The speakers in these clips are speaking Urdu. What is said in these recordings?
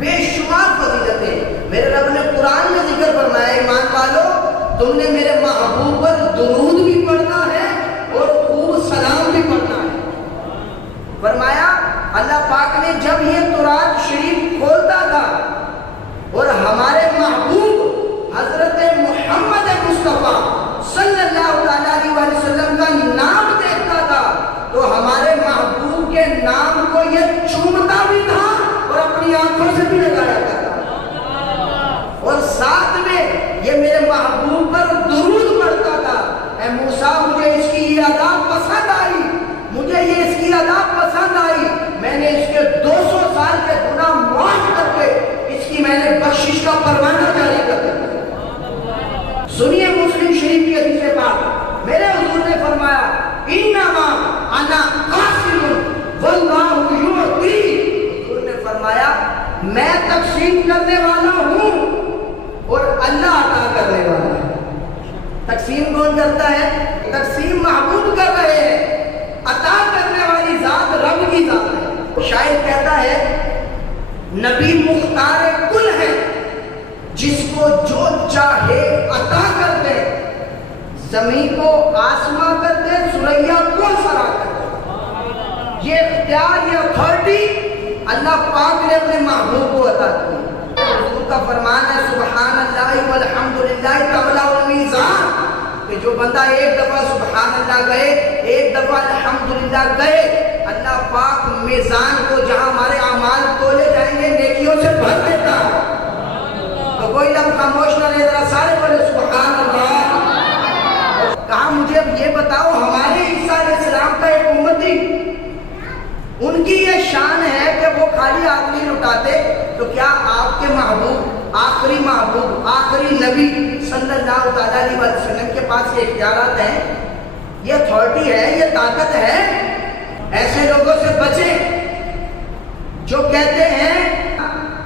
بے شمار فضیلتیں میرے رب نے قرآن میں ذکر فرمایا ایمان والو تم نے میرے محبوب پر درود بھی پڑھنا ہے اور خوب سلام بھی پڑھنا ہے۔ فرمایا اللہ پاک نے جب یہ تورات شریف کھولتا تھا اور ہمارے محبوب حضرت محمد مصطفیٰ صلی اللہ علیہ وسلم کا نام دیکھتا تھا تو ہمارے محبوب کے نام کو یہ چومتا بھی تھا اور اپنی آنکھوں سے بھی لگایا تھا اور ساتھ میں یہ میرے محبوب پر درود پڑھتا تھا۔ اے موسیٰ مجھے اس کی یہ ادا پسند آئی، مجھے یہ اس کی ادا پسند آئی، میں نے اس کے 200 سال کے گناہ معاف کر کے اس کی میں نے بخشش کا پروانہ جاری کر دیا۔ سنیے مسلم شریف کی حدیث پاک، میرے حضور نے فرمایا انما انا قاسم واللہ یعطی، حضور نے فرمایا میں تقسیم کرنے والا ہوں اور اللہ عطا کرنے والا ہے۔ تقسیم کون کرتا ہے؟ تقسیم محبوب کر رہے ہیں، عطا کرنے والی ذات رب کی ذات ہے۔ شاعر کہتا ہے نبی مختار کل ہے جس کو جو چاہے عطا کر دے، زمین کو آسماں کر دے، سریا کو سرا کر دے۔ یہ اختیار، یہ اتھارٹی اللہ پاک نے اپنے محبوب کو عطا کی۔ حضور کا فرمان ہے سبحان اللہ والحمدللہ تملا المیزان، کہ جو بندہ ایک دفعہ سبحان اللہ گئے، ایک دفعہ الحمدللہ گئے، اللہ پاک میزان کو جہاں ہمارے اعمال تولے جائیں گے نیکیوں سے بھر دیتا ہے۔ تو کوئی لفظ خاموش نہ رہے، ذرا سارے بولے سبحان اللہ۔ کہا مجھے یہ بتاؤ ہمارے عیسیٰ علیہ السلام کا ایک امتی، ان کی یہ شان ہے کہ وہ خالی ہاتھ نہیں لٹاتے، تو کیا آپ کے محبوب، آخری نبی صلی اللہ علیہ وسلم کے پاس یہ اختیارات ہیں، یہ اتھارٹی ہے، یہ طاقت ہے؟ ایسے لوگوں سے بچیں جو کہتے ہیں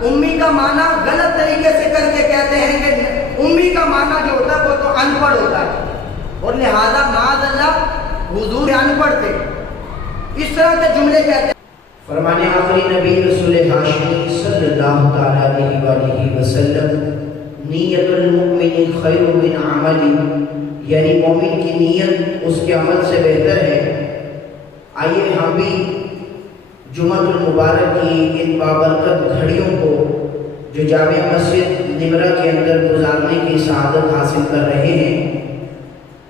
امی کا معنی غلط طریقے سے کر کے کہتے ہیں کہ امی کا معنی جو ہوتا ہے وہ تو ان پڑھ ہوتا ہے اور لہذا معاذ اللہ حضور ان پڑھ تھے، اس طرح کے جملے کہتے ہیں۔ فرمانے آخری نبی رسول ہاشمی صلی اللہ علیہ وآلہ وسلم نیت المؤمن خیر من عملی، یعنی مومن کی نیت اس کے عمل سے بہتر ہے۔ آئیے ہم بھی جمعہ المبارک کی ان بابرکت گھڑیوں کو جو جامع مسجد نمرہ کے اندر گزارنے کی سعادت حاصل کر رہے ہیں،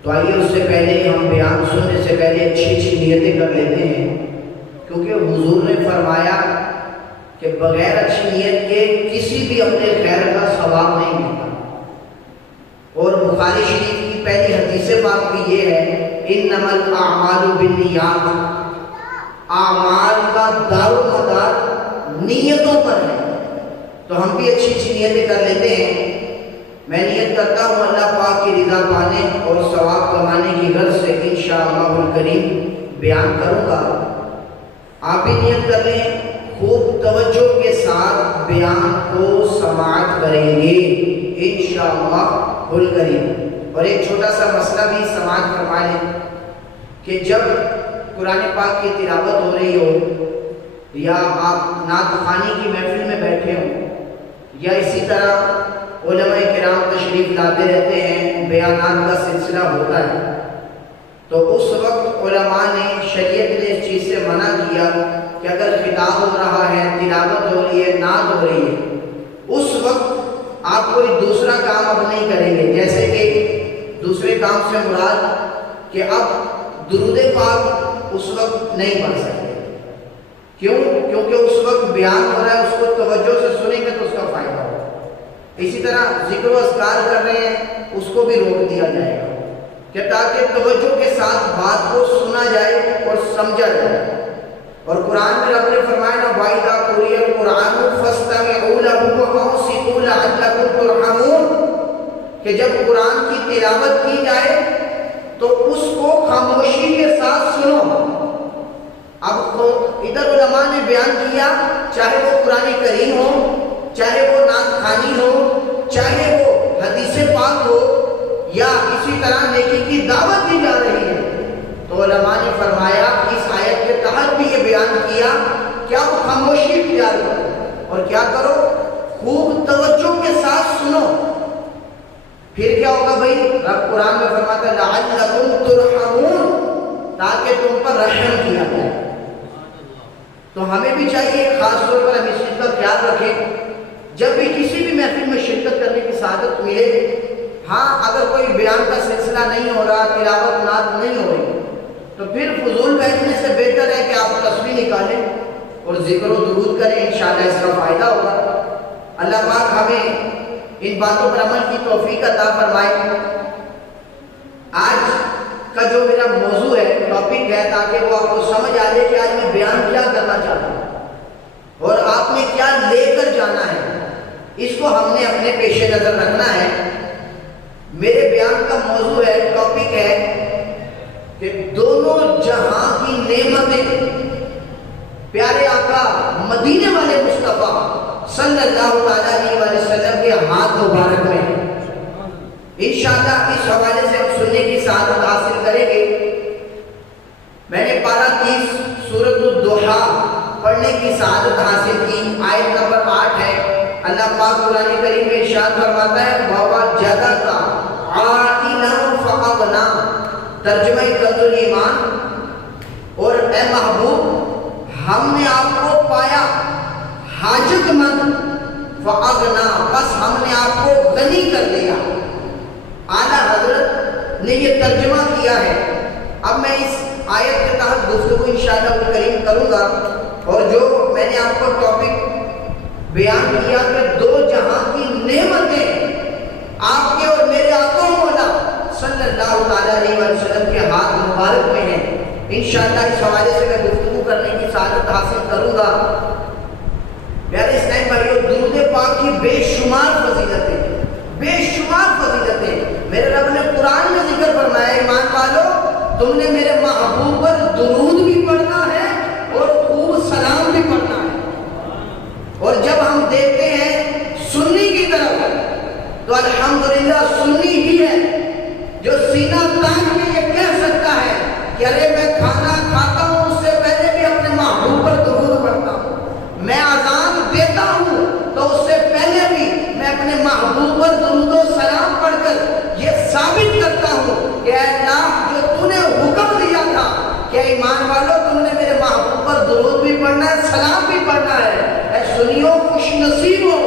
تو آئیے اس سے پہلے ہم بیان سننے سے پہلے اچھی نیتیں کر لیتے ہیں، کیونکہ حضور نے فرمایا کہ بغیر اچھی نیت کے کسی بھی اپنے خیر کا ثواب نہیں ملتا۔ اور بخاری شریف کی پہلی حدیث پاک بھی یہ ہے انما الاعمال بالنیات، اعمال کا دار و مدار نیتوں پر ہے۔ تو ہم بھی اچھی نیتیں کر لیتے ہیں۔ میں نیت کرتا ہوں اللہ پاک کی رضا پانے اور ثواب کمانے کی غرض سے انشاءاللہ الکریم بیان کروں گا۔ آپ بھی نیت کر لیں، خوب توجہ کے ساتھ بیان کو سماعت کریں گے انشاءاللہ الکریم۔ اور ایک چھوٹا سا مسئلہ بھی سماعت فرما لیں کہ جب قرآن پاک کی تلاوت ہو رہی ہو یا آپ نعت خوانی کی محفل میں بیٹھے ہوں یا اسی طرح علماء کرام تشریف لاتے رہتے ہیں، بیانات کا سلسلہ ہوتا ہے، تو اس وقت علماء نے، شریعت نے اس چیز سے منع کیا کہ اگر خطاب ہو رہا ہے، تلاوت ہو رہی ہے، نعت ہو رہی ہے، اس وقت آپ کوئی دوسرا کام اب نہیں کریں گے۔ جیسے کہ دوسرے کام سے مراد کہ اب درود پاک اس وقت نہیں پڑھ سکتے۔ کیوں؟ کیونکہ اس وقت بیان ہو رہا ہے، اس کو توجہ سے سنیں گے تو اس کا فائدہ ہوگا۔ اسی طرح ذکر و اذکار کر رہے ہیں، اس کو بھی روک دیا جائے گا کہ تاکہ توجہ کے ساتھ بات کو سنا جائے اور سمجھا جائے۔ اور قرآن میں رب نے فرمایا نا وَإِذَا قُرِئَ الْقُرْآنُ فَاسْتَمِعُوا لَهُ وَأَنصِتُوا لَعَلَّكُمْ تُرْحَمُونَ، کہ جب قرآن کی تلاوت کی جائے تو اس کو خاموشی کے ساتھ سنو۔ اب ادھر علماء نے بیان کیا، چاہے وہ قرآن کریم ہو، چاہے وہ نعت خوانی ہو، چاہے وہ حدیث پاک ہو، یا اسی طرح نیکی کی دعوت دی جا رہی ہے، تو علماء نے فرمایا اس آیت کے تحت بھی یہ بیان کیا کہ آپ خاموشی اختیار کرو اور کیا کرو، خوب توجہ کے ساتھ سنو. پھر کیا ہوگا بھائی؟ رب قرآن میں فرماتا ہے لعلکم ترحمون، تاکہ تم پر رحم کیا جائے. تو ہمیں بھی چاہیے خاص طور پر ہم اس چیز کا خیال رکھیں جب بھی کسی بھی محفل میں شرکت کرنے کی سعادت ملے. ہاں اگر کوئی بیان کا سلسلہ نہیں ہو رہا، تلاوت نعت نہیں ہو رہی، تو پھر فضول بیٹھنے سے بہتر ہے کہ آپ تسبیح نکالیں اور ذکر و درود کریں. انشاءاللہ اس کا فائدہ ہوگا. اللہ پاک ہمیں ان باتوں پر عمل کی توفیق عطا فرمائے. آج کا جو میرا موضوع ہے، ٹاپک ہے، تاکہ وہ آپ کو سمجھ آ جائے کہ آج میں بیان کیا کرنا چاہتا ہوں اور آپ نے کیا لے کر جانا ہے، اس کو ہم نے اپنے پیش نظر رکھنا ہے. میرے بیان کا موضوع ہے، ٹاپک ہے کہ دونوں جہاں کی نعمتیں پیارے آقا مدینے والے مصطفیٰ صلی اللہ علیہ وسلم کے ہاتھ مبارک میں ہیں. انشاءاللہ اس حوالے سے ہم سننے کی سعادت حاصل کریں گے. میں نے پارہ 30 سورۃ الضحیٰ پڑھنے کی سعادت حاصل کی. آیت نمبر 8 ہے. اللہ پاک قرآن کریم میں ارشاد فرماتا ہے وَوَجَدَكَ عَائِلًا فَأَغْنَىٰ. ترجمہ کنز الایمان. اور اے محبوب ہم نے آپ کو پایا حاجت مند، فَأَغْنَىٰ بس ہم نے آپ کو غنی کر دیا. اعلیٰ حضرت نے یہ ترجمہ کیا ہے. اب میں اس آیت کے تحت گفتگو انشاءاللہ کریم کروں گا، اور جو میں نے آپ کو ٹاپک بیان کیا کہ دو جہاں کی نعمتیں آپ کے اور میرے آقا مولا صلی اللہ علیہ وسلم کے ہاتھ مبارک میں ہیں. انشاءاللہ اس حوالے سے میں گفتگو کرنے کی سعادت حاصل کروں گا. پیارے اسلام بھائیو، درود پاک کی بے شمار فضیلتیں، بے شمار فضیلتیں. میرے رب نے قرآن میں ذکر فرمایا ایمان والو تم نے میرے محبوب پر درود بھی پڑھنا ہے اور خوب سلام بھی پڑھنا ہے. اور جب ہم دیکھتے ہیں سنی کی طرف تو الحمدللہ سنی ہی ہے جو سینہ تان کے یہ کہہ سکتا ہے کہ ارے میں کھانا کھاتا ہوں اس سے پہلے بھی اپنے محبوب پر درود پڑھتا ہوں. میں اذان دیتا ہوں تو اس سے پہلے بھی میں اپنے محبوب پر درود و سلام پڑھ کر یہ ثابت کرتا ہوں کہ اے اللہ جو تو نے حکم دیا تھا کہ ایمان والو تم نے میرے محبوب پر درود بھی پڑھنا ہے، سلام بھی پڑھنا ہے. اے سنیو خوش نصیب ہو،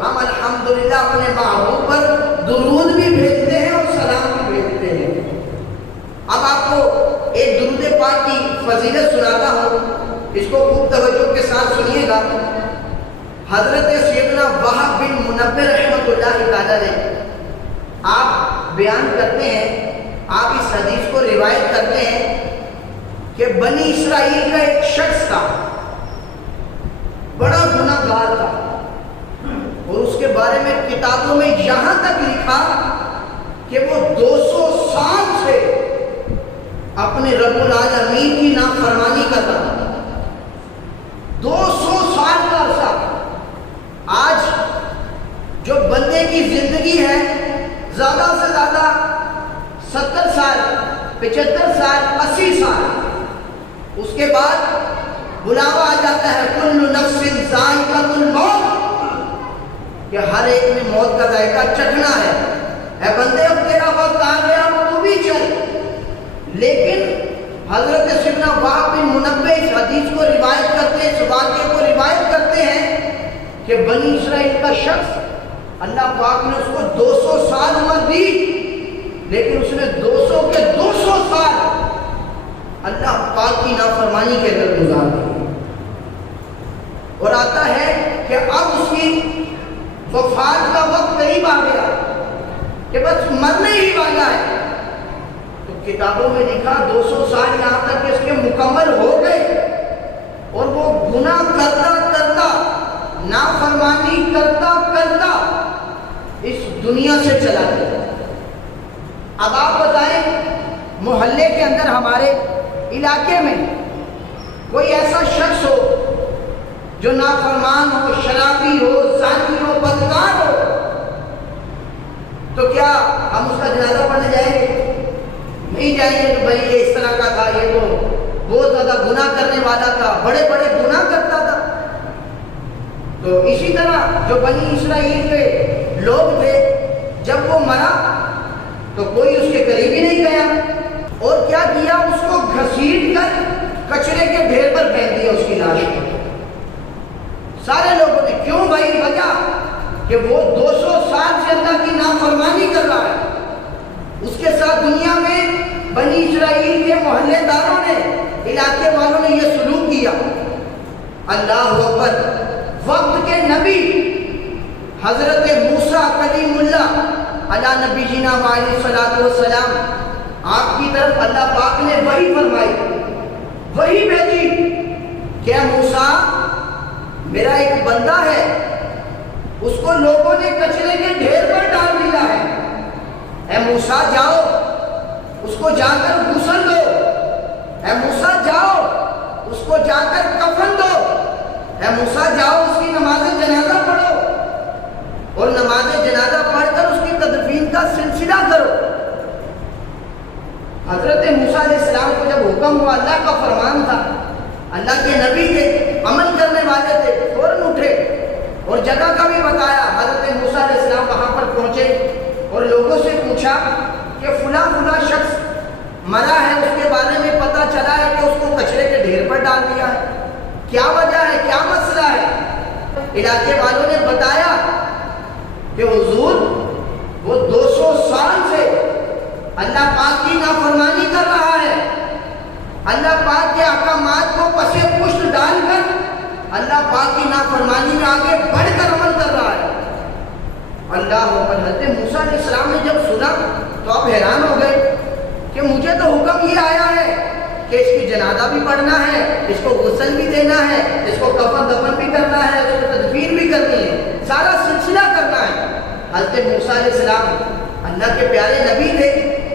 ہم الحمدللہ اپنے محبوب پر درود بھی بھیجتے ہیں اور سلام بھی بھیجتے ہیں. اب آپ کو ایک درود پاک کی فضیلت سناتا ہوں، اس کو خوب توجہ کے ساتھ سنیے گا. حضرت سیدنا وہب بن منبہ رحمۃ اللہ تعالی نے آپ بیان کرتے ہیں، آپ اس حدیث کو روایت کرتے ہیں کہ بنی اسرائیل کا ایک شخص تھا، بڑا گناہ گار تھا، اور اس کے بارے میں کتابوں میں یہاں تک لکھا کہ وہ 200 سال سے اپنے رب العالمین کی نافرمانی کرتا تھا. 200 سال کا عرصہ. آج جو بندے کی زندگی ہے زیادہ سے زیادہ 70 سال، 75 سال، 80 سال، اس کے بعد بلاوا آ جاتا ہے کل نفس ذائقۃ الموت، کہ ہر ایک میں موت کا ذائقہ چکھنا ہے. اے بندے اب تیرا وقت آ گیا، اب تو بھی چل. لیکن حضرت سیدنا وہب بن منبہ اس حدیث کو روایت کرتے ہیں، اس واقعے کو روایت کرتے ہیں کہ بنی اسرائیل کا شخص اللہ پاک نے اس کو 200 سال عمر دی، لیکن اس نے 200 کے 200 سال اللہ پاک کی نافرمانی کے اندر گزار دی. اور آتا ہے کہ اب اس کی وفات کا وقت قریب آ گیا کہ بس مرنے ہی والا ہے. تو کتابوں میں لکھا 200 سال یہاں تک کہ اس کے مکمل ہو گئے، اور وہ گناہ کرتا کرتا، نافرمانی کرتا کرتا اس دنیا سے چلا گیا. اب آپ بتائیں محلے کے اندر ہمارے علاقے میں کوئی ایسا شخص ہو جو نافرمان ہو، شرابی ہو، زانی ہو، بدکار ہو، تو کیا ہم اس کا جنازہ پڑھنے جائیں گے؟ نہیں جائیں گے. تو بھائی یہ اس طرح کا تھا، یہ تو بہت زیادہ گناہ کرنے والا تھا، بڑے بڑے گناہ کرتا تھا. تو اسی طرح جو بنی اسرائیل کے لوگ تھے، جب وہ مرا تو کوئی اس کے قریب ہی نہیں گیا، اور کیا کیا، اس کو گھسیٹ کر کچرے کے ڈھیر پر پھینک دیا اس کی لاش کو۔ سارے لوگوں نے، کیوں بھائی؟ وجہ کہ وہ 200 سال سے اللہ کی نافرمانی کر رہا ہے۔ اس کے ساتھ دنیا میں بنی اسرائیل کے محلے داروں نے، علاقے والوں نے یہ سلوک کیا۔ اللہ اکبر! وقت کے نبی حضرت موسیٰ کلیم اللہ علی نبی جینا علیہ الصلوۃ والسلام، آپ کی طرف اللہ پاک نے وحی فرمائی، وحی بھیجی کہ اے موسیٰ، میرا ایک بندہ ہے، اس کو لوگوں نے کچرے کے ڈھیر پر ڈال دیا ہے۔ اے موسیٰ جاؤ، اس کو جا کر غسل دو۔ اے موسیٰ جاؤ، اس کو جا کر کفن دو۔ اے موسیٰ جاؤ، اس کی نماز جنازہ پڑھو، اور نماز جنازہ پڑھ کر اس کی تدفین کا سلسلہ کرو۔ حضرت موسیٰ علیہ السلام کو جب حکم ہوا، اللہ کا فرمان تھا، اللہ کے نبی تھے، عمل کرنے والے تھے، فوراً اٹھے اور جگہ کا بھی بتایا۔ حضرت موسیٰ علیہ السلام وہاں پر پہنچے اور لوگوں سے پوچھا کہ فلاں فلاں شخص مرا ہے، اس کے بارے میں پتہ چلا ہے کہ اس کو کچرے کے ڈھیر پر ڈال دیا ہے، کیا وجہ ہے، کیا مسئلہ ہے؟ علاقے والوں نے بتایا کہ حضور وہ 200 سال سے اللہ پاک کی نافرمانی کر رہا ہے، اللہ پاک کے احکامات کو پس پشت ڈال کر اللہ پاک کی نافرمانی میں آگے بڑھ کر عمل کر رہا ہے۔ اللہ اکبر! حضرت موسیٰ علیہ السلام نے جب سنا تو آپ حیران ہو گئے کہ مجھے تو حکم یہ آیا ہے کہ اس کی جنازہ بھی پڑھنا ہے، اس کو غسل بھی دینا ہے، اس کو کفن دفن بھی کرنا ہے، اس کو تدفین بھی کرنی ہے، سارا سلسلہ کرنا ہے۔ حضرت موسیٰ علیہ السلام اللہ کے پیارے نبی تھے،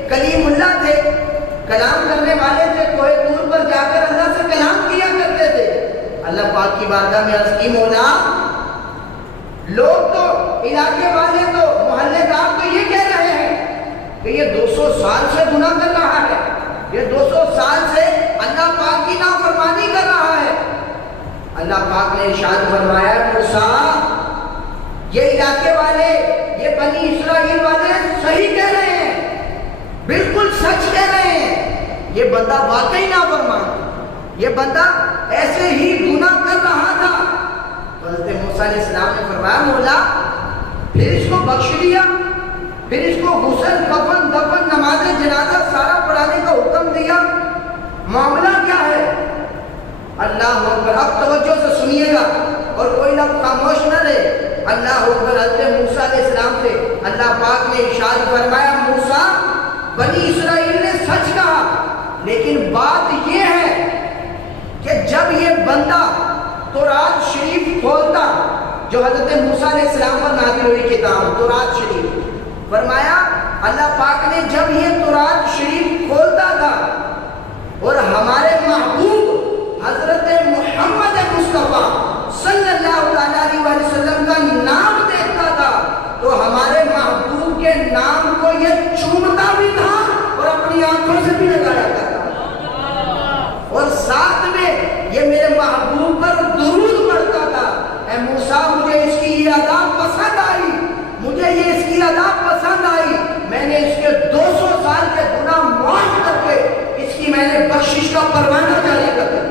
کلیم اللہ تھے، کلام کرنے والے تھے، کوہ طور پر جا کر اللہ سے کلام کیا کرتے تھے۔ اللہ پاک کی بارگاہ میں عرض کی، مولا، لوگ تو، علاقے والے تو، محلے دار تو یہ کہہ رہے ہیں کہ یہ 200 سال سے گناہ کر رہا ہے، یہ 200 سال سے اللہ پاک کی نافرمانی کر رہا ہے۔ اللہ پاک نے ارشاد فرمایا، موسیٰ، یہ علاقے والے، یہ بنی اسرائیل والے صحیح کہہ رہے ہیں، بالکل سچ کہہ رہے ہیں، یہ بندہ واقعی نافرمان، یہ بندہ ایسے ہی گناہ کر رہا تھا۔ حضرت موسیٰ علیہ السلام نے فرمایا، مولا، پھر اس کو بخش دیا، پھر اس کو غسل، کفن، دفن، نماز جنازہ سارا پڑھانے کا حکم دیا، معاملہ کیا ہے؟ اللہ اکبر! اب توجہ سے سنیے گا اور کوئی لفظ خاموش نہ رہے۔ اللہ اکبر! حضرت موسیٰ علیہ السلام سے اللہ پاک نے ارشاد فرمایا، موسیٰ، بنی اسرائیل نے سچ کہا، لیکن بات یہ ہے کہ جب یہ بندہ تورات شریف کھولتا، جو حضرت موسیٰ علیہ السلام پر نازل ہوئی کتاب تورات شریف، فرمایا اللہ پاک نے جب یہ تورات شریف کھولتا تھا اور ہمارے محبوب حضرت محمد مصطفیٰ صلی اللہ علیہ وسلم کا نام دیکھتا تھا تو ہمارے محبوب کے نام کو یہ چومتا بھی تھا اور اپنی آنکھوں سے بھی لگایا تھا، اور ساتھ میں یہ میرے محبوب پر درود پڑھتا تھا۔ اے موسیٰ، مجھے اس کی یہ ادا پسند آئی، مجھے یہ اس کی ادا پسند آئی، میں نے اس کے 200 سال کے گناہ معاف کر کے اس کی میں نے بخشش کا پروانہ جاری کر دیا۔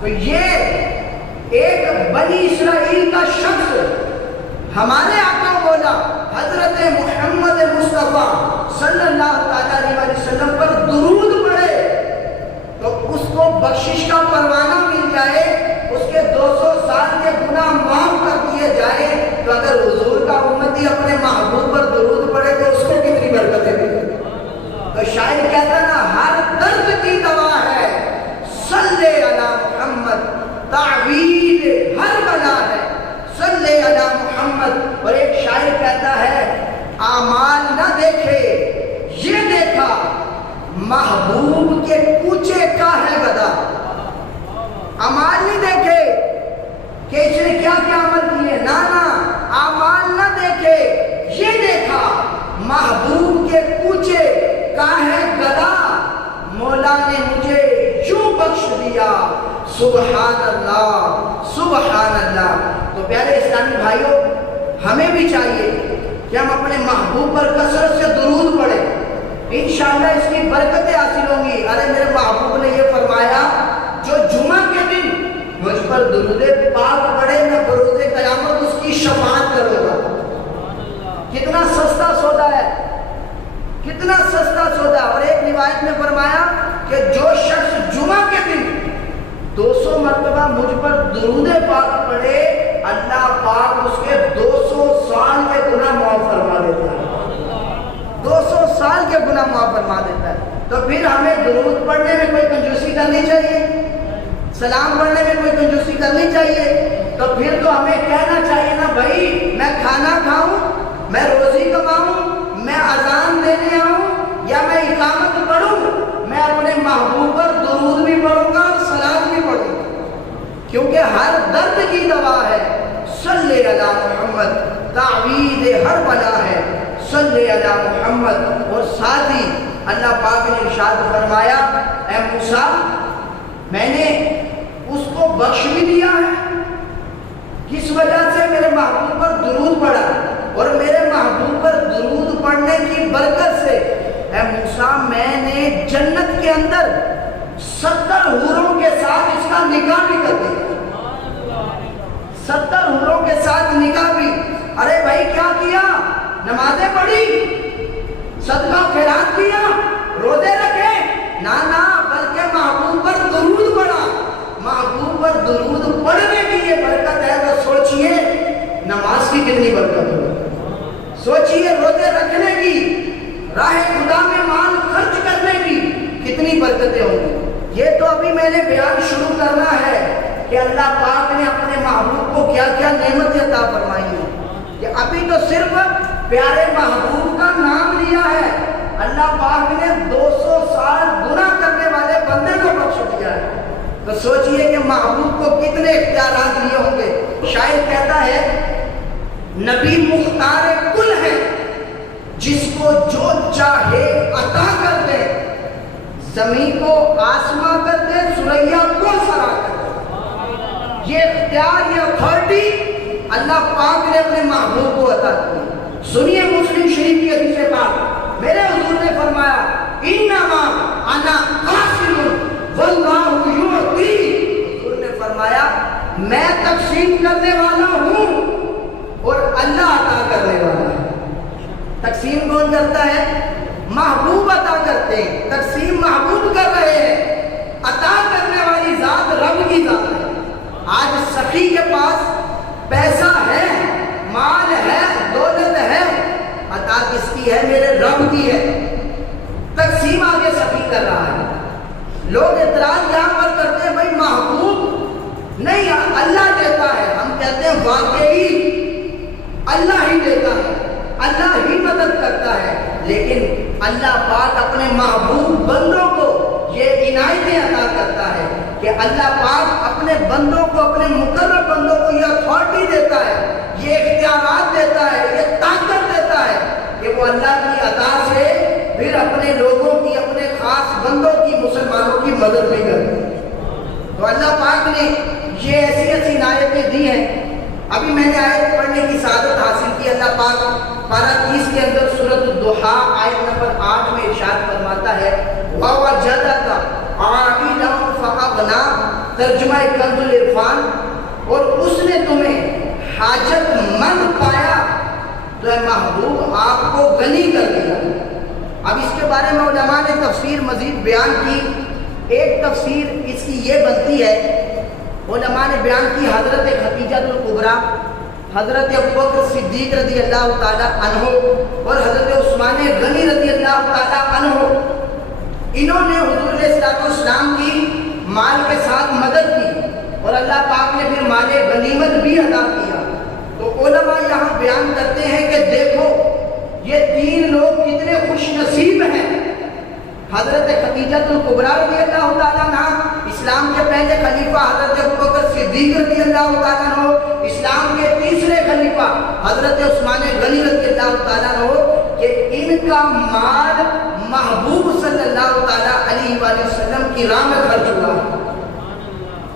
تو یہ ایک بنی اسرائیل کا شخص ہمارے آقا مولا حضرت محمد مصطفیٰ صلی اللہ علیہ وسلم پر درود پڑھے تو اس کو بخشش کا پروانہ مل جائے، اس کے 200 سال کے گناہ معاف کر دیے جائے۔ تو اگر حضور کا امتی اپنے محبوب پر درود پڑھے تو اس کو کتنی برکتیں ملیں۔ تو شاعر کہتا نا، ہر درد کی دوا ہے صلی علی محمد، تعویل ہر بلا ہے صلی علی محمد۔ اور ایک شاعر کہتا ہے، اعمال نہ دیکھے یہ دیکھا، محبوب کے کوچے کا ہے گدا۔ اعمال نہیں دیکھے کہ اس نے کیا کیا عمل کیے، نانا، اعمال نہ دیکھے یہ دیکھا، محبوب کے کوچے کا ہے گدا۔ مولا نے مجھے یوں بخش دیا، سبحان اللہ سبحان اللہ۔ تو پیارے اسلامی بھائیوں، ہمیں بھی چاہیے کہ ہم اپنے محبوب پر کثرت سے درود پڑھیں، انشاءاللہ اس کی برکتیں حاصل ہوں گی۔ ارے میرے محبوب نے یہ فرمایا، جو جمعہ کے دن مجھ پر درود پاک پڑھے میں بروز قیامت اس کی شفاعت کروں گا۔ کتنا سستا سودا ہے، کتنا سستا سودا۔ اور ایک روایت میں فرمایا کہ جو شخص جمعہ کے دن 200 مرتبہ مجھ پر درود پاک پڑھے، اللہ پاک اس کے 200 سال کے گناہ معاف فرما دیتا ہے، 200 سال کے گناہ معاف فرما دیتا ہے۔ تو پھر ہمیں درود پڑھنے میں کوئی کنجوسی کرنی چاہیے، سلام پڑھنے میں کوئی کنجوسی کرنی چاہیے؟ تو پھر تو ہمیں کہنا چاہیے نا بھائی، میں کھانا کھاؤں، میں روزی کماؤں، میں اذان دینے آؤں یا میں اقامت پڑھوں، میں اپنے محبوب پر درود بھی پڑھوں گا اور سلام بھی پڑھوں گا، کیونکہ ہر درد کی دوا ہے صلی علی محمد، تعویذ ہر بلا ہے صلی علی محمد۔ اور ساتھ ہی اللہ پاک نے ارشاد فرمایا، اے موسیٰ میں نے اس کو بخش بھی دیا ہے، کس وجہ سے؟ میرے محبوب پر درود پڑھا، اور میرے محبوب پر درود پڑھنے کی برکت سے اے موسیٰ میں نے جنت کے اندر 70 حوروں کے ساتھ اس کا نکاح بھی کر دیا، 70 حوروں کے ساتھ نکاح بھی۔ ارے بھائی کیا کیا؟ نمازیں پڑھی، صدقہ خیرات کیا، روزے رکھے؟ نہ بلکہ محبوب پر درود پڑھا۔ محبوب پر درود پڑھنے کی یہ برکت ہے، تو سوچئے نماز کی کتنی برکت ہو، سوچئے روزے رکھنے کی، راہ خدا میں مال خرچ کرنے کی کتنی برکتیں ہوں گی۔ یہ تو ابھی میں نے بیان شروع کرنا ہے کہ اللہ پاک نے اپنے محبوب کو کیا کیا نعمتیں عطا فرمائی ہیں، کہ ابھی تو صرف پیارے محبوب کا نام لیا ہے، اللہ پاک نے 200 سال گناہ کرنے والے بندے کو بخش دیا ہے۔ تو سوچئے کہ محبوب کو کتنے اختیارات دیے ہوں گے۔ شاعر کہتا ہے، نبی مختار کل ہے، جس کو جو چاہے عطا کر دے، زمین کو آسماں کر دے، ثریا کو سرا کر دے۔ یہ اختیار، یہ اتھارٹی اللہ پاک نے اپنے محبوب کو عطا کی۔ سنیے مسلم شریف کی حدیث پاک، میرے حضور نے فرمایا، انما انا قاسم واللہ یعطی۔ حضور نے فرمایا میں تقسیم کرنے والا ہوں اور اللہ عطا کرنے والا ہے۔ تقسیم کون کرتا ہے؟ محبوب عطا کرتے ہیں، تقسیم محبوب کر رہے ہیں، عطا کرنے والی ذات رب کی ذات ہے۔ آج سخی کے پاس پیسہ ہے، مال ہے، دولت ہے، عطا کس کی ہے؟ میرے رب کی ہے۔ تقسیم آگے سخی کر رہا ہے۔ لوگ اعتراض یہاں پر کرتے ہیں، بھائی محبوب نہیں، اللہ دیتا ہے۔ ہم کہتے ہیں واقعی اللہ ہی دیتا ہے، اللہ ہی مدد کرتا ہے، لیکن اللہ پاک اپنے محبوب بندوں کو یہ عنایتیں عطا کرتا ہے کہ اللہ پاک اپنے بندوں کو، اپنے مقرر بندوں کو یہ اتھارٹی دیتا ہے، یہ اختیارات دیتا ہے، یہ طاقت دیتا ہے کہ وہ اللہ کی عطا سے پھر اپنے لوگوں کی، اپنے خاص بندوں کی، مسلمانوں کی مدد بھی کرتے ہیں۔ تو اللہ پاک نے یہ ایسی ایسی عنایتیں دی ہیں۔ ابھی میں نے آیت پڑھنے کی سعادت حاصل کی۔ اللہ پاک پارہ 30 کے اندر سورۃ الضحیٰ آیت نمبر 8 میں ارشاد فرماتا ہے، وَوَجَدَكَ عَائِلًا فَأَغْنَىٰ، ترجمہ کنز العرفان، اور اس نے تمہیں حاجت مند پایا تو اے محبوب آپ کو غنی کر دیا۔ اب اس کے بارے میں علماء نے تفسیر مزید بیان کی۔ ایک تفسیر اس کی یہ بنتی ہے، علماء نے بیان کی، حضرت خدیجہ الکبریٰ، حضرت ابوبکر صدیق رضی اللہ تعالیٰ عنہ اور حضرت عثمان غنی رضی اللہ تعالیٰ عنہ، انہوں نے حضور علیہ السلام کی مال کے ساتھ مدد کی اور اللہ پاک نے پھر مال غنیمت بھی عطا کیا۔ تو علماء یہاں بیان کرتے ہیں کہ دیکھو یہ تین لوگ کتنے خوش نصیب ہیں۔ حضرت خدیجہ الکبریٰ رضی اللہ تعالیٰ عنہ، اسلام کے پہلے خلیفہ حضرت ابوبکر صدیق رضی اللہ تعالیٰ عنہ، اسلام کے تیسرے خلیفہ حضرت عثمان غنی رضی اللہ تعالیٰ عنہ، کہ ان کا مال محبوب صلی اللہ تعالیٰ علیہ وآلہ وسلم کی راہ میں خرچ ہوا۔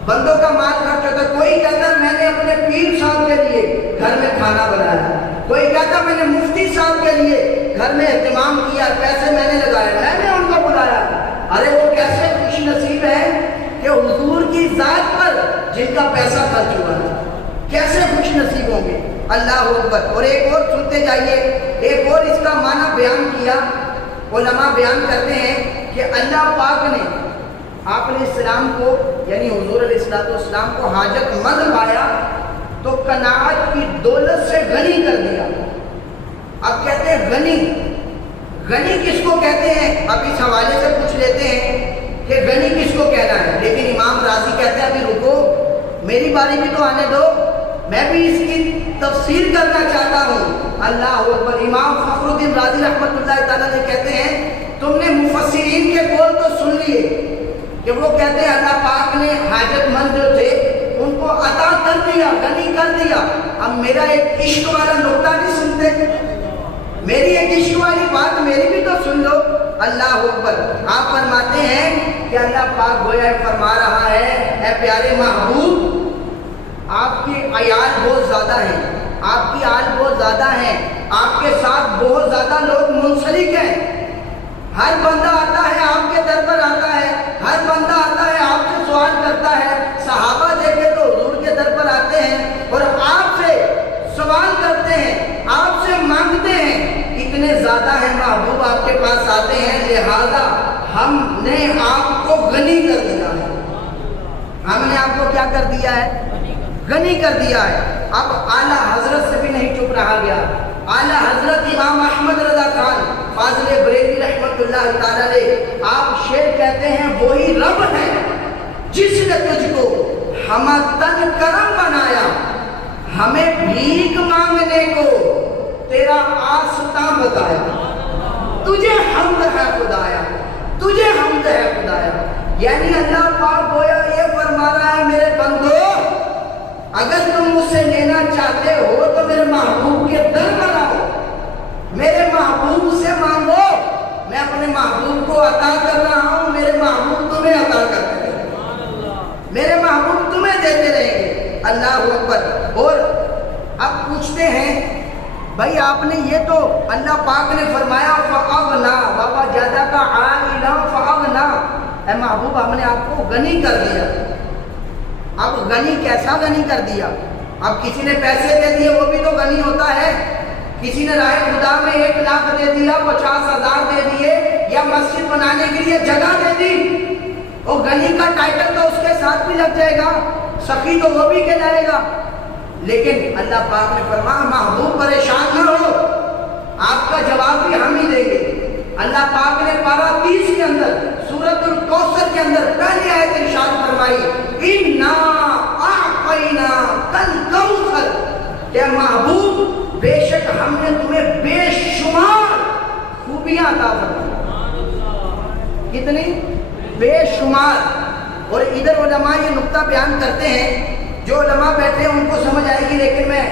بندوں کا مال خرچ ہوتا ہے. کوئی کہتا ہے میں نے اپنے پیر صاحب کے لیے گھر میں کھانا بنایا, کوئی کہتا ہے میں نے مفتی صاحب کے لیے گھر میں اہتمام کیا, پیسے میں نے لگائے, میں نے ان کو بلایا. ارے وہ کیسے خوش نصیب ہے کہ حضور کی ذات پر جن کا پیسہ خرچ ہوا ہے, کیسے خوش نصیب ہوں گے. اللہ اکبر. اور ایک اور سنتے جائیے, ایک اور اس کا معنی بیان کیا. علماء بیان کرتے ہیں کہ اللہ پاک نے آپ علیہ السلام کو یعنی حضور علیہ السلام کو حاجت مند پایا تو قناعت کی دولت سے غنی کر دیا. اب کہتے ہیں غنی, غنی کس کو کہتے ہیں؟ اب اس حوالے سے پوچھ لیتے ہیں کہ غنی کس کو کہنا ہے. لیکن امام راضی کہتے ہیں ابھی رکو, میری باری بھی تو آنے دو, میں بھی اس کی تفسیر کرنا چاہتا ہوں. اللہ اکبر. امام فخر الدین رازی رحمۃ اللہ تعالیٰ نے کہتے ہیں تم نے مفسرین کے قول تو سن لیے کہ وہ کہتے ہیں اللہ پاک نے حاجت مند جو تھے ان کو عطا کر دیا, غنی کر دیا. اب میرا ایک عشق والا نقطہ بھی سنتے, میری ایک عشق والی بات میری بھی تو سن لو. اللہ اکبر. آپ فرماتے ہیں کہ اللہ پاک گویا فرما رہا ہے اے پیارے محبوب آپ کی عیال بہت زیادہ ہیں, آپ کی آل بہت زیادہ ہیں, آپ کے ساتھ بہت زیادہ لوگ منسلک ہیں. ہر بندہ آتا ہے آپ کے در پر آتا ہے, ہر بندہ آتا ہے آپ سے سوال کرتا ہے. صحابہ دیکھے تو حضور کے در پر آتے ہیں اور آپ سے سوال کرتے ہیں, آپ سے مانگتے ہیں. اتنے زیادہ ہیں محبوب آپ کے پاس آتے ہیں, لہذا ہم نے آپ کو غنی کر دیا ہے. ہم نے آپ کو کیا کر دیا ہے؟ غنی کر دیا ہے. اب اعلیٰ حضرت سے بھی نہیں چپ رہا گیا. اعلیٰ حضرت امام احمد رضا خان فاضل بریلوی رحمۃ اللہ تعالیٰ علیہ آپ شعر کہتے ہیں وہی رب ہے جس نے تجھ کو ہمتن کرم بنایا, ہمیں بھیک مانگنے کو تیرا آستاں بتایا. تجھے حمد ہے خدایا, تجھے حمد ہے خدایا. یعنی اللہ پاک گویا یہ فرما رہا ہے میرے بندو اگر تم مجھ سے لینا چاہتے ہو تو میرے محبوب کے در پر آؤ, میرے محبوب سے مانگو, میں اپنے محبوب کو عطا کر رہا ہوں, میرے محبوب تمہیں عطا کرتے رہیں گے, میرے محبوب تمہیں دیتے رہیں گے. اللہ اکبر. اور اب پوچھتے ہیں بھائی آپ نے یہ تو اللہ پاک نے فرمایا فَأَغْنَا وَوَجَدَكَ عَائِلًا فَأَغْنَا, اے محبوب ہم نے آپ کو غنی کر دیا. اب غنی کیسا غنی کر دیا؟ اب کسی نے پیسے دے دیے وہ بھی تو غنی ہوتا ہے, کسی نے راہ خدا میں 1 لاکھ دے دیا, 50,000 دے دیے, یا مسجد بنانے کے لیے جگہ دے دی, اور غنی کا ٹائٹل تو اس کے ساتھ بھی لگ جائے گا, سخی تو وہ بھی کہلائے گا. لیکن اللہ پاک نے فرمایا محبوب پریشان نہ ہو, آپ کا جواب بھی ہم ہی دیں گے. اللہ پاک نے پارہ 30 کے اندر سورۃ الکوثر کے اندر پہلی آیت ارشاد فرمائی اِنَّا أَعْطَيْنَاكَ الْكَوْثَرَ, کہ محبوب بے شک ہم نے تمہیں بے شمار خوبیاں عطا فرمائی. کتنی؟ بے شمار. اور ادھر علماء یہ نقطہ بیان کرتے ہیں, جو علماء بیٹھے ہیں ان کو سمجھ آئے گی, لیکن میں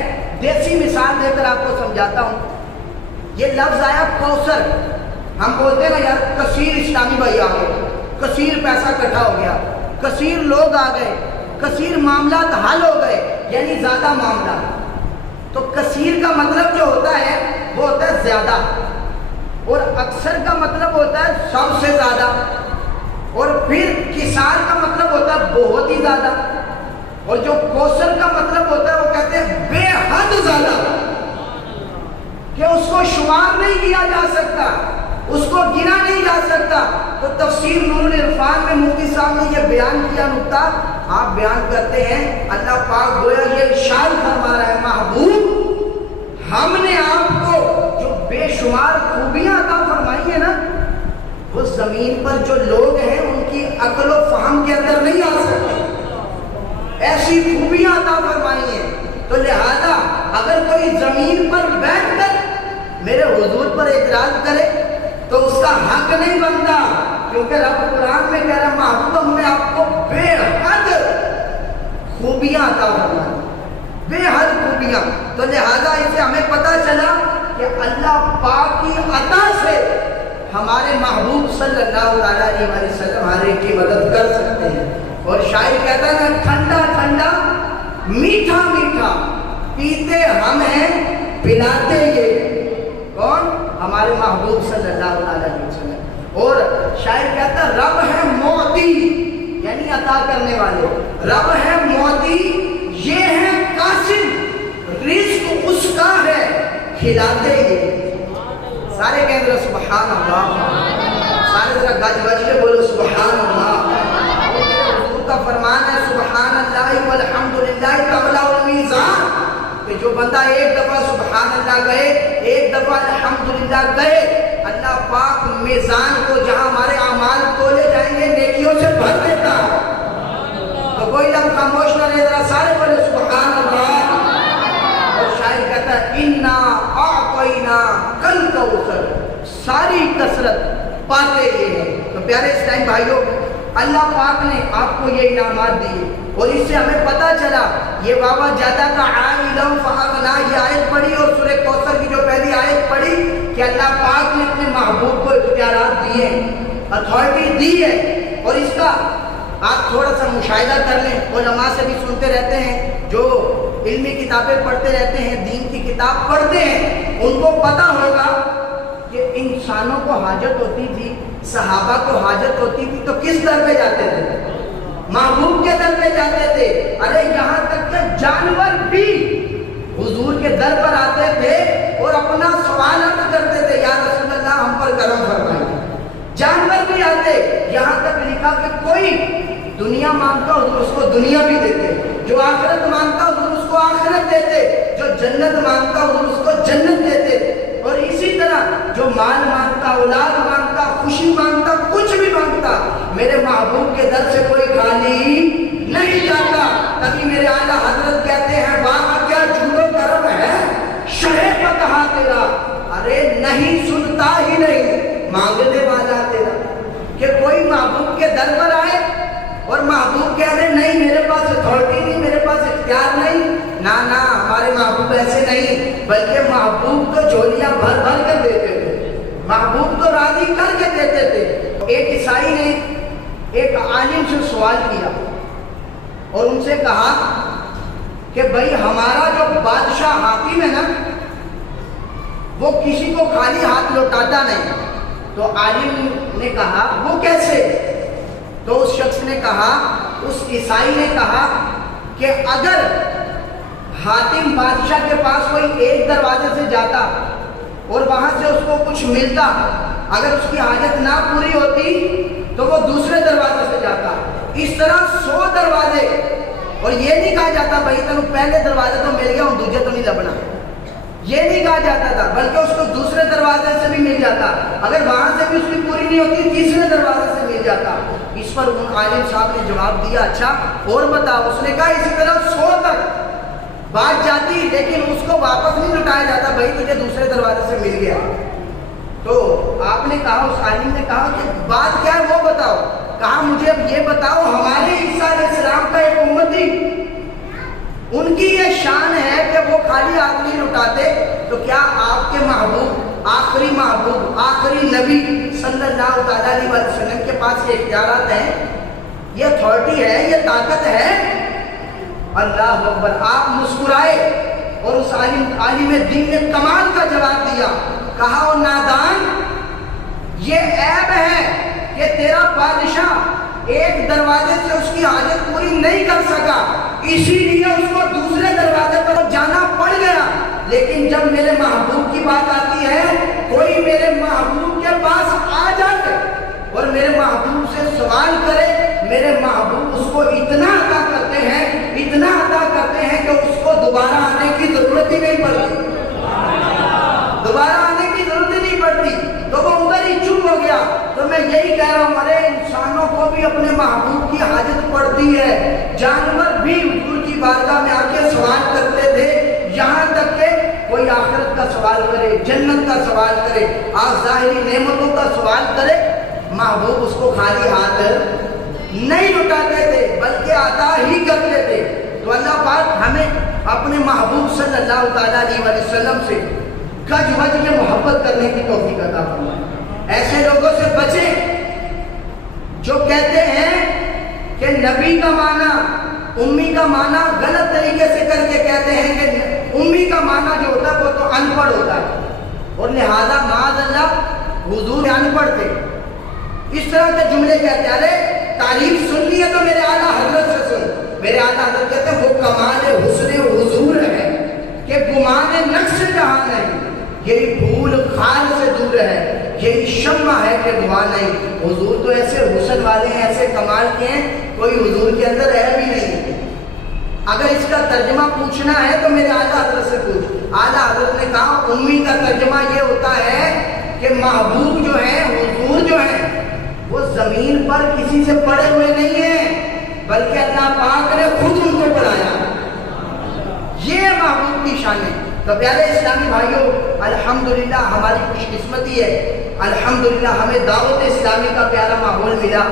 دیسی مثال دے کر آپ کو سمجھاتا ہوں. یہ لفظ آیا کوثر, ہم بولتے ہیں نا یار کثیر اسلامی بھائی آ گئے, کثیر پیسہ اکٹھا ہو گیا, کثیر لوگ آ گئے, کثیر معاملات حل ہو گئے, یعنی زیادہ معاملہ. تو کثیر کا مطلب جو ہوتا ہے وہ ہوتا ہے زیادہ, اور اکثر کا مطلب ہوتا ہے سب سے زیادہ, اور پھر کثار کا مطلب ہوتا ہے بہت ہی زیادہ, اور جو کوثر کا مطلب ہوتا ہے وہ کہتے ہیں بے حد زیادہ, کہ اس کو شمار نہیں کیا جا سکتا, اس کو گنا نہیں جا سکتا. تو تفسیر نور العرفان میں مفتی صاحب نے یہ بیان کیا نقطہ, آپ بیان کرتے ہیں اللہ پاک گویا یہ ارشاد فرما رہا ہے محبوب ہم نے آپ کو جو بے شمار خوبیاں عطا فرمائی ہیں نا, وہ زمین پر جو لوگ ہیں ان کی عقل و فہم کے اندر نہیں آ سکتے, ایسی خوبیاں عطا فرمائی ہیں. تو لہذا اگر کوئی زمین پر بیٹھ کر میرے حضور پر اعتراض کرے تو اس کا حق نہیں بنتا, کیونکہ رب قرآن میں کہہ رہا محبوب ہم نے آپ کو بے حد خوبیاں عطا فرمائی, بے حد خوبیاں. تو لہذا اسے ہمیں پتہ چلا کہ اللہ پاک کی عطا سے ہمارے محبوب صلی اللہ علیہ وسلم ہر ایک کی مدد کر سکتے ہیں. اور شاعر کہتا ہے نا ٹھنڈا ٹھنڈا میٹھا میٹھا پیتے ہم ہیں پلاتے یہ کون؟ ہمارے محبوب صلی اللہ علیہ وسلم۔ اور شاعر کہتا ہے رب ہے موتی یعنی عطا کرنے والے، رب ہے موتی یہ ہے قاسم رزق اس کا ہے کھلاتے یہ۔ سارے کہیں ذرا سبحان اللہ، سارے ذرا گج گج کے بولو سبحان اللہ۔ حضور کا فرمان ہے سبحان اللہ والحمدللہ تملا المیزان، کہ جو بندہ ایک دفعہ سبحان اللہ کہے، ایک دفعہ الحمدللہ کہے، اللہ پاک میزان کو جہاں ہمارے اعمال تولے جائیں گے نیکیوں سے بھر دیتا ہے۔ تو کوئی لمحہ خاموش نہ رہے، ذرا سارے بولے سبحان اللہ۔ اور شاعر کہتا ہے انا اعطینا کالکوثر، ساری کثرت پاتے یہ ہیں۔ تو پیارے اسلام بھائیوں، اللہ پاک نے آپ کو یہ انعامات دیے اور اس سے ہمیں پتہ چلا یہ بابا جاتا کا عائلم فاغنا یہ آیت پڑھی اور سورہ کوثر کی جو پہلی آیت پڑھی کہ اللہ پاک نے اپنے محبوب کو اختیارات دیے ہیں، اتھارٹی دی ہے۔ اور اس کا آپ تھوڑا سا مشاہدہ کر لیں، علماء سے بھی سنتے رہتے ہیں جو علمی کتابیں پڑھتے رہتے ہیں، دین کی کتاب پڑھتے ہیں، ان کو پتہ ہوگا کہ انسانوں کو حاجت ہوتی تھی، صحابہ کو حاجت ہوتی تھی تو کس در پہ جاتے تھے؟ محبوب کے در پہ جاتے تھے۔ ارے یہاں تک کہ جانور بھی حضور کے در پر آتے تھے اور اپنا سوال عرض کرتے تھے یا رسول اللہ ہم پر کرم فرمائیے۔ جانور بھی آتے، یہاں تک لکھا کہ کوئی دنیا مانگتا حضور اس کو دنیا بھی دیتے، جو آخرت مانگتا حضور اس کو آخرت دیتے، جو جنت مانگتا حضور اس کو جنت دیتے۔ اور اسی طرح جو مال مانگتا، اولاد مانگتا، خوشی مانگتا، کچھ بھی مانگتا، میرے محبوب کے در سے کوئی خالی نہیں جاتا۔ تبھی میرے اعلیٰ حضرت کہتے ہیں واہ کیا جود و کرم ہے شہ پتہ تیرا، ارے نہیں سنتا ہی نہیں مانگنے والا تیرا۔ کہ کوئی محبوب کے در پر آئے اور محبوب کہہ دے نہیں میرے پاس اتھارٹی نہیں، میرے پاس اختیار نہیں، نا ہمارے محبوب ایسے نہیں، بلکہ محبوب تو جھولیاں بھر بھر کر دیتے تھے، محبوب تو راضی کر کے دیتے تھے۔ ایک عیسائی نے ایک عالم سے سوال کیا اور ان سے کہا کہ بھائی ہمارا جو بادشاہ حاکم ہے نا وہ کسی کو خالی ہاتھ لوٹاتا نہیں۔ تو عالم نے کہا وہ کیسے؟ تو اس شخص نے کہا، اس عیسائی نے کہا کہ اگر حاتم بادشاہ کے پاس کوئی ایک دروازے سے جاتا اور وہاں سے اس کو کچھ ملتا، اگر اس کی حاجت نہ پوری ہوتی تو وہ دوسرے دروازے سے جاتا۔ اس طرح 100 دروازے، اور یہ نہیں کہا جاتا بھائی تنو پہلے دروازے تو مل گیا ہوں دوسرے تو نہیں لبنا، یہ نہیں کہا جاتا تھا، بلکہ اس کو دوسرے دروازے سے بھی مل جاتا، اگر وہاں سے بھی اس کی پوری نہیں ہوتی تیسرے دروازے سے مل جاتا۔ اس پر ان عالم صاحب نے جواب دیا اچھا اور بتاؤ؟ اس نے کہا اسی طرح 100 تک بات جاتی لیکن اس کو واپس نہیں لوٹایا جاتا، بھائی تجھے دوسرے دروازے سے مل گیا۔ تو آپ نے کہا، اس عالم نے کہا کہ بات کیا ہے وہ بتاؤ؟ کہا مجھے اب یہ بتاؤ ہمارے عیسیٰ علیہ السلام کا ایک امتی، ان کی یہ شان ہے کہ وہ خالی ہاتھ نہیں لٹاتے، تو کیا آپ کے محبوب، آخری نبی صلی اللہ تعالیٰ علیہ وسلم کے پاس یہ اختیارات ہیں، یہ اتھارٹی ہے، یہ طاقت ہے؟ اللہ اکبر۔ آپ مسکرائے اور اس عالم دین نے کمال کا جواب دیا، کہا او نادان، یہ عیب ہے کہ تیرا بادشاہ ایک دروازے سے اس کی حاجت پوری نہیں کر سکا، اسی لیے اس کو دوسرے دروازے پر جانا پڑ گیا۔ لیکن جب میرے محبوب کی بات آتی ہے، کوئی میرے محبوب کے پاس آ جائے اور میرے محبوب سے سوال کرے، میرے محبوب اس کو اتنا عطا کرتے ہیں، اتنا عطا کرتے ہیں کہ اس کو دوبارہ آنے کی ضرورت ہی نہیں پڑتی، دوبارہ آنے کی ضرورت ہی نہیں پڑتی، تو وہ ادھر ہی چپ ہو گیا۔ تو میں یہی کہہ رہا ہوں، ارے انسانوں کو بھی اپنے محبوب کی حاجت پڑتی ہے، جانور بھی حضور کی بارگاہ میں آ کے سوال کرتے تھے، یہاں تک کہ کوئی آخرت کا سوال کرے، جنت کا سوال کرے، آج ظاہری نعمتوں کا سوال کرے، محبوب اس کو خالی ہاتھ نہیں لٹاتے تھے بلکہ عطا ہی کرتے تھے۔ تو اللہ پاک ہمیں اپنے محبوب صلی اللہ تعالیٰ علیہ وسلم سے گج وج کے محبت کرنے کی توفیق عطا فرمائے۔ ایسے لوگوں سے بچیں جو کہتے ہیں کہ نبی کا معنی امی کا معنی غلط طریقے سے کر کے کہتے ہیں کہ امی کا معنی جو ہوتا ہے وہ تو ان پڑھ ہوتا ہے، اور لہذا معاذ اللہ حضور ان پڑھ تھے، اس طرح کے جملے کہتے ہیں۔ ارے تعریف سننی ہے تو میرے اعلیٰ حضرت سے سن۔ میرے اعلیٰ حضرت کہتے ہیں وہ کمال حسن حضور ہے کہ گمان نقش جہاں نہیں، یہی پھول خار سے دور ہے، یہی شمع ہے کہ دعا نہیں۔ حضور تو ایسے حسن والے ہیں، ایسے کمال کے ہیں، کوئی حضور کے اندر ہے بھی نہیں۔ اگر اس کا ترجمہ پوچھنا ہے تو میرے اعلیٰ حضرت سے پوچھ۔ اعلیٰ حضرت نے کہا امی کا ترجمہ یہ ہوتا ہے کہ محبوب جو ہے، حضور جو ہے، وہ زمین پر کسی سے پڑے ہوئے نہیں ہیں، بلکہ اللہ پاک نے خود ان کو پڑھایا۔ یہ محبوب کی شان ہے۔ تو پیارے اسلامی بھائیوں، الحمدللہ ہماری خوش قسمتی ہے، الحمدللہ ہمیں دعوت اسلامی کا پیارا ماحول ملا۔